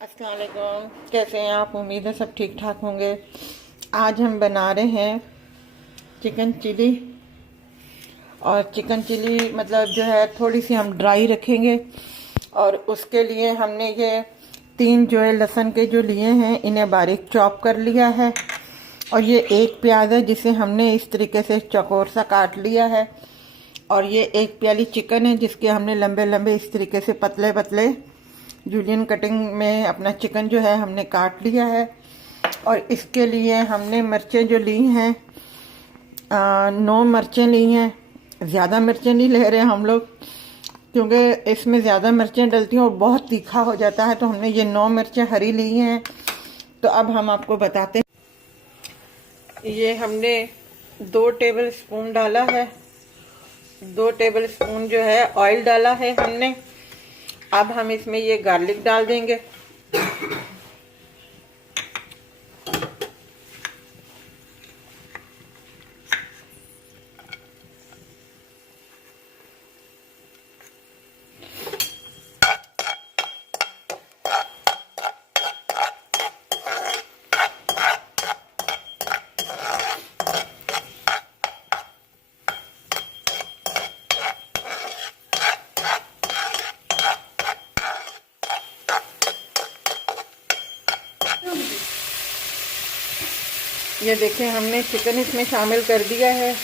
अस्सलाम वालेकुम। कैसे हैं आप? उम्मीद है सब ठीक ठाक होंगे। आज हम बना रहे हैं चिकन चिली। और चिकन चिली मतलब जो है थोड़ी सी हम ड्राई रखेंगे। और उसके लिए हमने ये 3 जो है लहसुन के जो लिए हैं इन्हें बारीक चॉप कर लिया है। और ये 1 प्याज है जिसे हमने इस तरीके से चौकोर सा काट लिया है। और ये 1 प्याली चिकन है जिसके हमने लंबे लंबे इस तरीके से पतले पतले जूलियन कटिंग में अपना चिकन जो है हमने काट लिया है। और इसके लिए हमने मिर्चें जो ली हैं 9 मिर्चें ली हैं। ज़्यादा मिर्चें नहीं ले रहे हम लोग क्योंकि इसमें ज़्यादा मिर्चें डलती हैं और बहुत तीखा हो जाता है, तो हमने ये 9 मिर्चें हरी ली हैं। तो अब हम आपको बताते हैं। ये हमने 2 टेबल स्पून डाला है, 2 टेबल स्पून जो है ऑयल डाला है हमने। अब हम इसमें ये गार्लिक डाल देंगे। ये देखें हमने चिकन इसमें शामिल कर दिया है।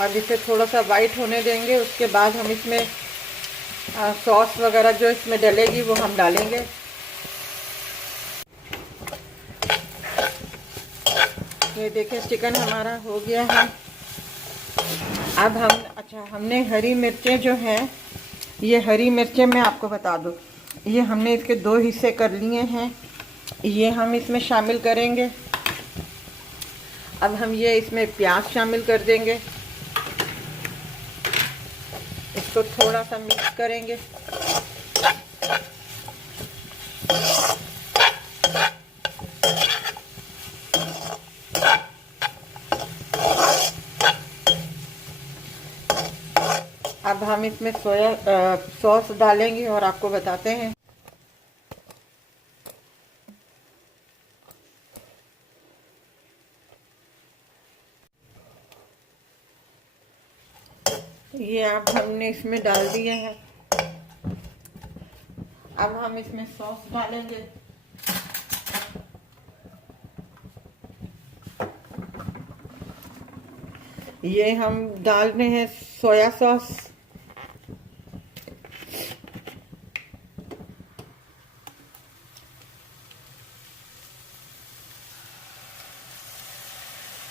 अब इसे थोड़ा सा वाइट होने देंगे। उसके बाद हम इसमें सॉस वगैरह जो इसमें डलेगी वो हम डालेंगे। ये देखिए चिकन हमारा हो गया है। अब हमने हरी मिर्चें जो हैं, ये हरी मिर्चें मैं आपको बता दूं, ये हमने इसके 2 हिस्से कर लिए हैं। ये हम इसमें शामिल करेंगे। अब हम ये इसमें प्याज शामिल कर देंगे। इसको थोड़ा सा मिक्स करेंगे। अब हम इसमें सोया सॉस डालेंगे और आपको बताते हैं। ये अब हमने इसमें डाल दिए हैं। अब हम इसमें सॉस डालेंगे। ये हम डाल रहे हैं सोया सॉस।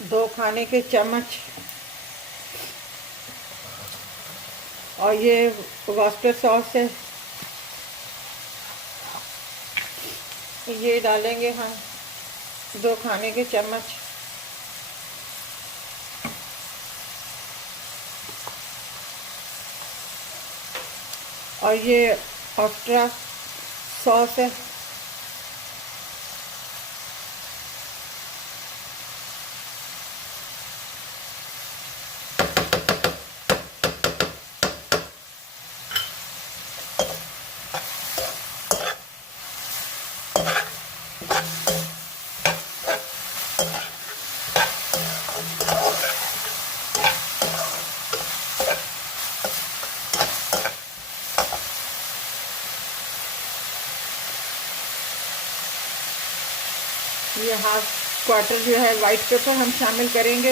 दो खाने के चम्मच। और ये वर्सेस्टर सॉस है, ये डालेंगे हम 2 खाने के चम्मच। और ये ऑस्ट्रा सॉस है। ये हाफ क्वार्टर जो है वाइट पेपर हम शामिल करेंगे।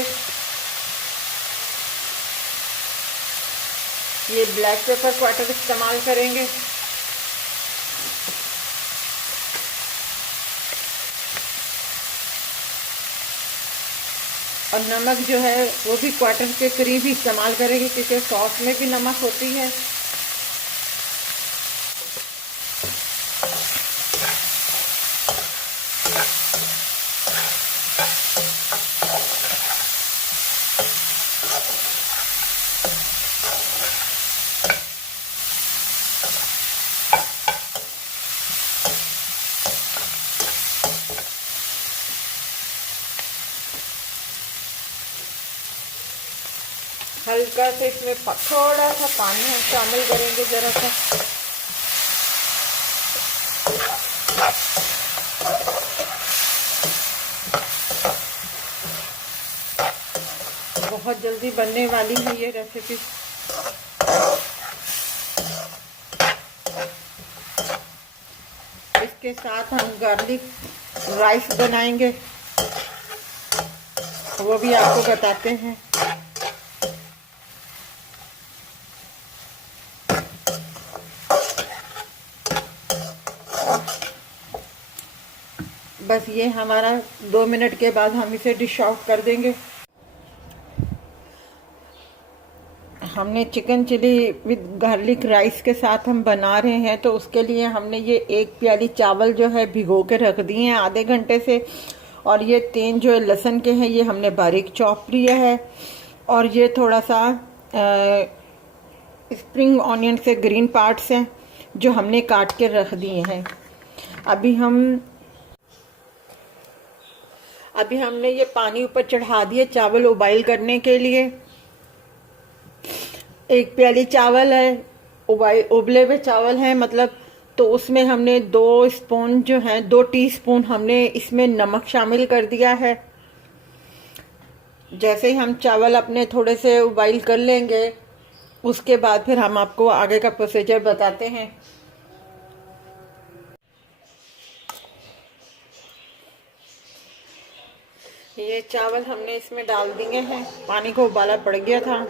ये ब्लैक पेपर क्वार्टर इस्तेमाल करेंगे। और नमक जो है वो भी क्वार्टर के करीब ही इस्तेमाल करेंगे क्योंकि सॉस में भी नमक होती है। हल्का से इसमें थोड़ा सा पानी हम शामिल करेंगे ज़रा सा। बहुत जल्दी बनने वाली है ये रेसिपी। इसके साथ हम गार्लिक राइस बनाएंगे, वो भी आपको बताते हैं। बस ये हमारा 2 मिनट के बाद हम इसे डिश आउट कर देंगे। हमने chicken chilli with garlic rice के साथ हम बना रहे हैं, तो उसके लिए हमने ये 1 प्याली चावल जो है भिगो के रख दिए हैं आधे घंटे से। और ये 3 जो लहसुन के हैं ये हमने बारीक चॉप लिया है। और ये थोड़ा सा स्प्रिंग ऑनियन से ग्रीन पार्ट्स हैं जो हमने काट के रख दिए हैं। अभी हमने ये पानी ऊपर चढ़ा दिए चावल उबाइल करने के लिए। 1 प्याली चावल है, उबले हुए चावल हैं मतलब, तो उसमें हमने 2 स्पून जो है 2 टीस्पून हमने इसमें नमक शामिल कर दिया है। जैसे ही हम चावल अपने थोड़े से उबाइल कर लेंगे उसके बाद फिर हम आपको आगे का प्रोसीजर बताते हैं। ये चावल हमने इसमें डाल दिए हैं, पानी को उबाला पड़ गया था। अब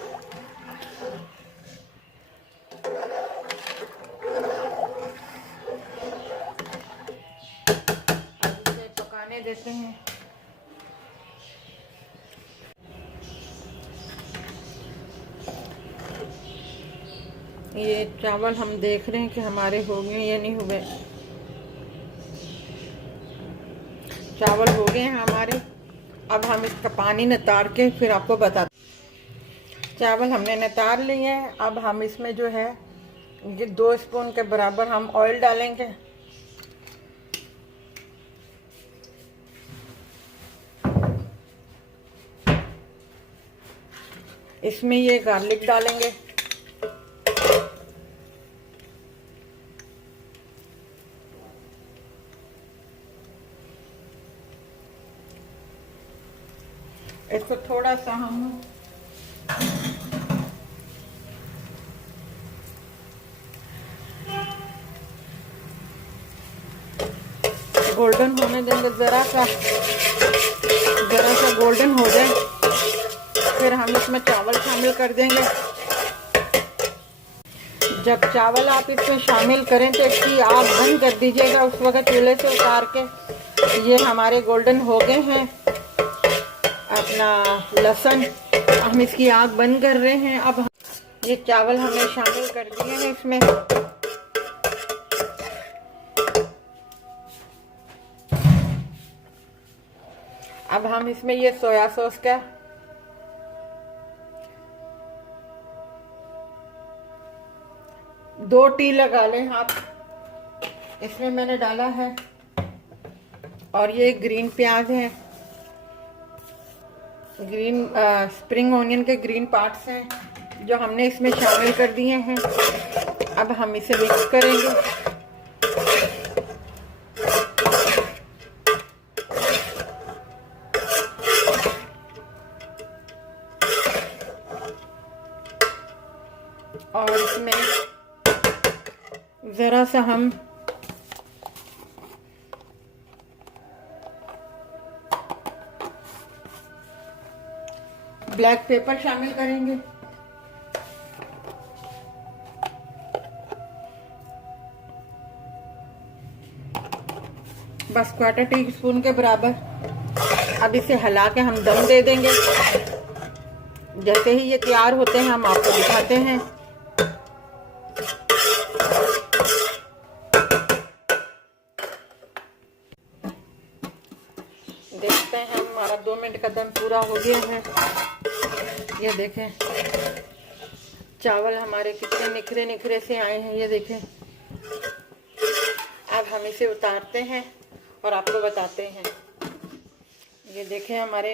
इसे पकाने देते हैं। ये चावल हम देख रहे हैं कि हमारे हो गए या नहीं हुए। चावल हो गए हैं हमारे। अब हम इसका पानी नितार के फिर आपको बताते। चावल हमने नितार लिए हैं। अब हम इसमें जो है ये 2 स्पून के बराबर हम ऑयल डालेंगे। इसमें ये गार्लिक डालेंगे। इसको थोड़ा सा हम गोल्डन होने देंगे, जरा सा गोल्डन हो जाए फिर हम इसमें चावल शामिल कर देंगे। जब चावल आप इसमें शामिल करें तो इसकी आग बंद कर दीजिएगा उस वक्त चूल्हे से उतार के। ये हमारे गोल्डन हो गए हैं अपना लहसुन, हम इसकी आग बंद कर रहे हैं। अब ये चावल हमने शामिल कर दिए हैं इसमें। अब हम इसमें ये सोया सॉस का 2 टी लगा लें आप, इसमें मैंने डाला है। और ये ग्रीन प्याज है, ग्रीन स्प्रिंग ऑनियन के ग्रीन पार्ट्स हैं जो हमने इसमें शामिल कर दिए हैं। अब हम इसे मिक्स करेंगे। और इसमें ज़रा सा हम ब्लैक पेपर शामिल करेंगे। बस 1/4 टीस्पून के बराबर। अब इसे हिला के हम दम दे देंगे। जैसे ही ये तैयार होते हैं हम आपको दिखाते हैं। देखते हैं हमारा 2 मिनट का दम पूरा हो गया है। ये देखें चावल हमारे कितने निखरे निखरे से आए हैं, ये देखें। अब हम इसे उतारते हैं और आपको बताते हैं। ये देखें हमारे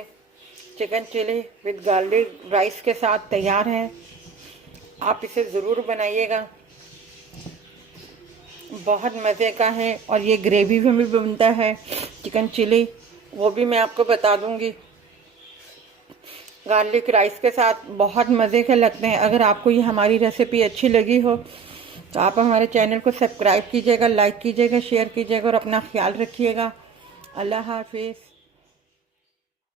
chicken chilli with garlic rice के साथ तैयार है। आप इसे ज़रूर बनाइएगा, बहुत मज़े का है। और ये ग्रेवी में भी बनता है चिकन चिली, वो भी मैं आपको बता दूंगी। गार्लिक राइस के साथ बहुत मज़े के लगते हैं। अगर आपको ये हमारी रेसिपी अच्छी लगी हो तो आप हमारे चैनल को सब्सक्राइब कीजिएगा, लाइक कीजिएगा, शेयर कीजिएगा और अपना ख्याल रखिएगा। अल्लाह हाफिज़।